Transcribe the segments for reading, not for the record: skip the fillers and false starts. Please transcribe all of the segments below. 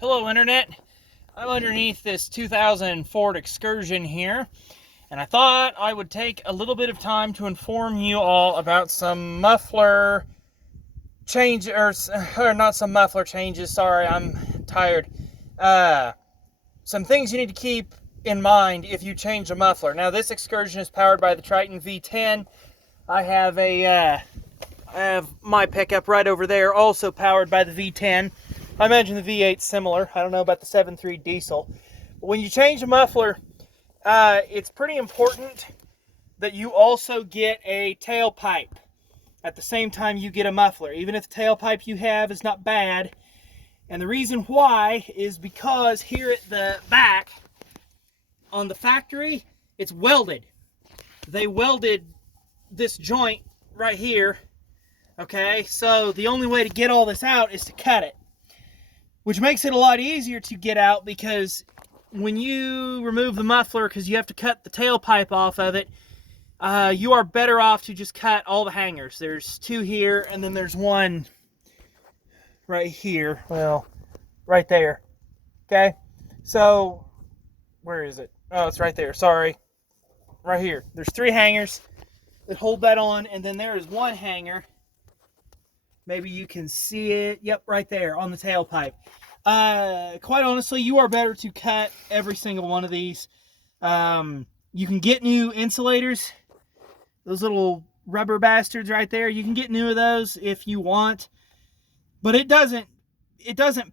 Hello Internet, I'm underneath this 2000 Ford Excursion here, and I thought I would take a little bit of time to inform you all about some muffler change, or not some muffler changes, sorry, I'm tired. Some things you need to keep in mind if you change a muffler. Now this Excursion is powered by the Triton V10. I have my pickup right over there, also powered by the V10. I imagine the V8's similar. I don't know about the 7.3 diesel. But when you change a muffler, it's pretty important that you also get a tailpipe at the same time you get a muffler, even if the tailpipe you have is not bad. And the reason why is because here at the back on the factory, it's welded. They welded this joint right here. Okay, so the only way to get all this out is to cut it, which makes it a lot easier to get out, because when you remove the muffler, because you have to cut the tailpipe off of it, you are better off to just cut all the hangers. There's two here, and then there's one right here. Well, right there. Okay, so where is it? Oh, it's right there. Sorry. Right here. There's three hangers that hold that on, and then there is one hanger. Maybe you can see it. Yep, right there on the tailpipe. Quite honestly, you are better to cut every single one of these. You can get new insulators. Those little rubber bastards right there. You can get new of those if you want. But it doesn't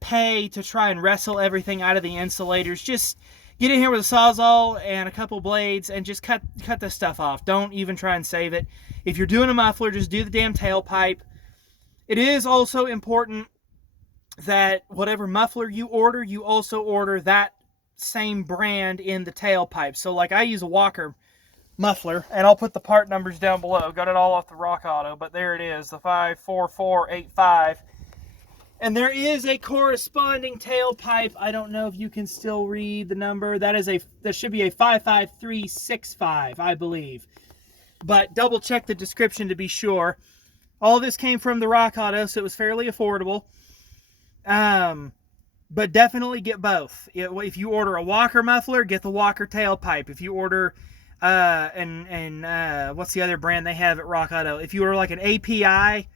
pay to try and wrestle everything out of the insulators. Just get in here with a Sawzall and a couple blades and just cut this stuff off. Don't even try and save it. If you're doing a muffler, just do the damn tailpipe. It is also important that whatever muffler you order, you also order that same brand in the tailpipe. So like I use a Walker muffler, and I'll put the part numbers down below. Got it all off the Rock Auto, but there it is, the 54485. And there is a corresponding tailpipe. I don't know if you can still read the number. That should be a 55365, I believe. But double check the description to be sure. All this came from the Rock Auto, so it was fairly affordable. But definitely get both. If you order a Walker muffler, get the Walker tailpipe. If you order, what's the other brand they have at Rock Auto? If you order like an API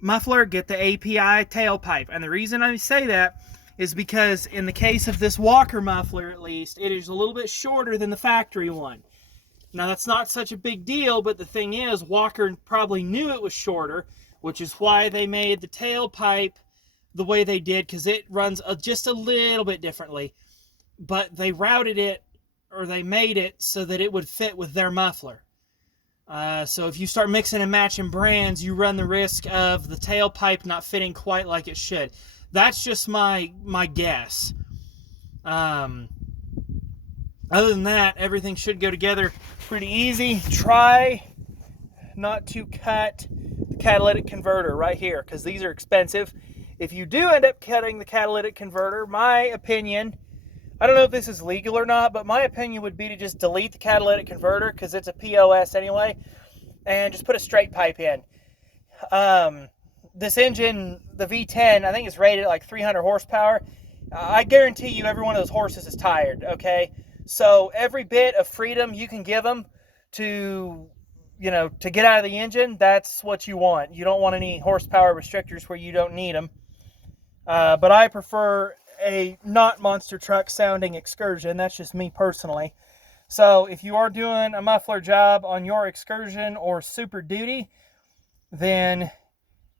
muffler, get the API tailpipe. And the reason I say that is because in the case of this Walker muffler, at least, it is a little bit shorter than the factory one. Now, that's not such a big deal, but the thing is, Walker probably knew it was shorter, which is why they made the tailpipe the way they did, because it runs just a little bit differently. But they routed it, or they made it so that it would fit with their muffler. So if you start mixing and matching brands, you run the risk of the tailpipe not fitting quite like it should. That's just my guess. Other than that, everything should go together pretty easy. Try not to cut the catalytic converter right here, because these are expensive. If you do end up cutting the catalytic converter, my opinion, I don't know if this is legal or not, but my opinion would be to just delete the catalytic converter, because it's a POS anyway, and just put a straight pipe in. This engine, the V10, I think it's rated at like 300 horsepower. I guarantee you every one of those horses is tired, okay? So every bit of freedom you can give them to get out of the engine, that's what you want. You don't want any horsepower restrictors where you don't need them. But I prefer a not monster truck sounding Excursion. That's just me personally. So if you are doing a muffler job on your Excursion or SuperDuty, then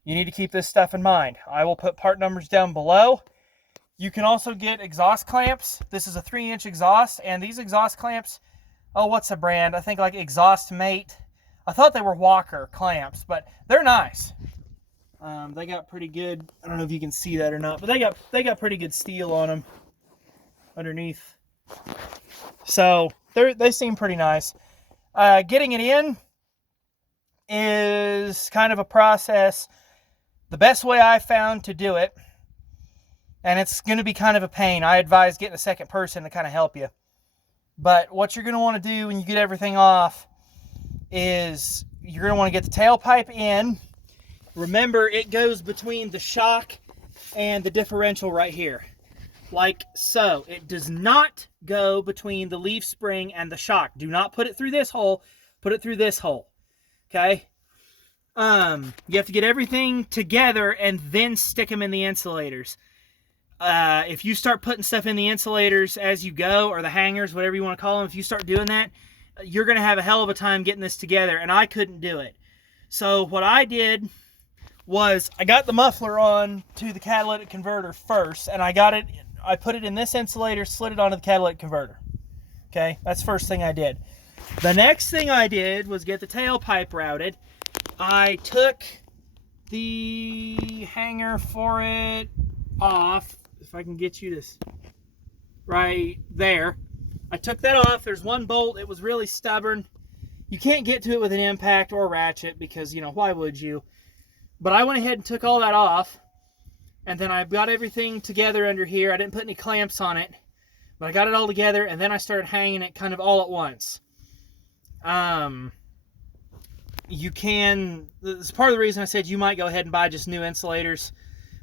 you need to keep this stuff in mind. I will put part numbers down below. You can also get exhaust clamps. This is a 3-inch exhaust, and these exhaust clamps, oh, what's the brand? I think like Exhaust Mate. I thought they were Walker clamps, but they're nice. They got pretty good, I don't know if you can see that or not, but they got pretty good steel on them underneath. So they seem pretty nice. Getting it in is kind of a process. The best way I found to do it, and it's going to be kind of a pain. I advise getting a second person to kind of help you. But what you're going to want to do when you get everything off is you're going to want to get the tailpipe in. Remember, it goes between the shock and the differential right here. like so. It does not go between the leaf spring and the shock. Do not put it through this hole. Put it through this hole. Okay? You have to get everything together and then stick them in the insulators. If you start putting stuff in the insulators as you go, or the hangers, whatever you want to call them, if you start doing that, you're going to have a hell of a time getting this together, and I couldn't do it. So what I did was I got the muffler on to the catalytic converter first, and I put it in this insulator, slid it onto the catalytic converter. Okay, that's the first thing I did. The next thing I did was get the tailpipe routed. I took the hanger for it off, if I can get you this right there. I took that off. There's one bolt. It was really stubborn. You can't get to it with an impact or ratchet because, you know, why would you? But I went ahead and took all that off, and then I got everything together under here. I didn't put any clamps on it, but I got it all together, and then I started hanging it kind of all at once. You can, this is part of the reason I said you might go ahead and buy just new insulators,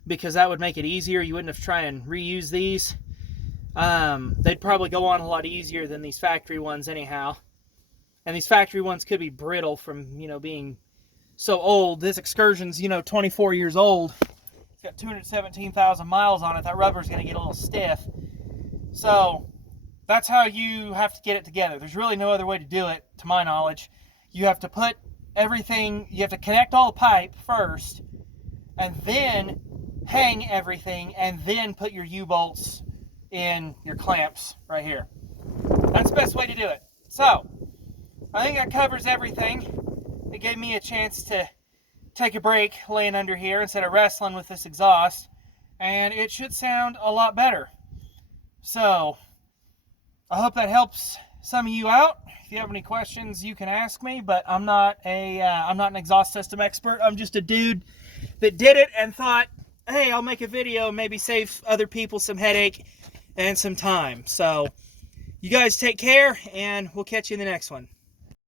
because that would make it easier. You wouldn't have to try and reuse these. They'd probably go on a lot easier than these factory ones anyhow. And these factory ones could be brittle from, you know, being so old. This Excursion's, you know, 24 years old. It's got 217,000 miles on it. That rubber's going to get a little stiff. So that's how you have to get it together. There's really no other way to do it, to my knowledge. You have to put everything, you have to connect all the pipe first, and then hang everything, and then put your U-bolts in your clamps right here. That's the best way to do it. So, I think that covers everything. It gave me a chance to take a break laying under here instead of wrestling with this exhaust, and it should sound a lot better. So, I hope that helps some of you out. If you have any questions, you can ask me, but I'm not an exhaust system expert. I'm just a dude that did it and thought, hey, I'll make a video and maybe save other people some headache and some time. So, you guys take care, and we'll catch you in the next one.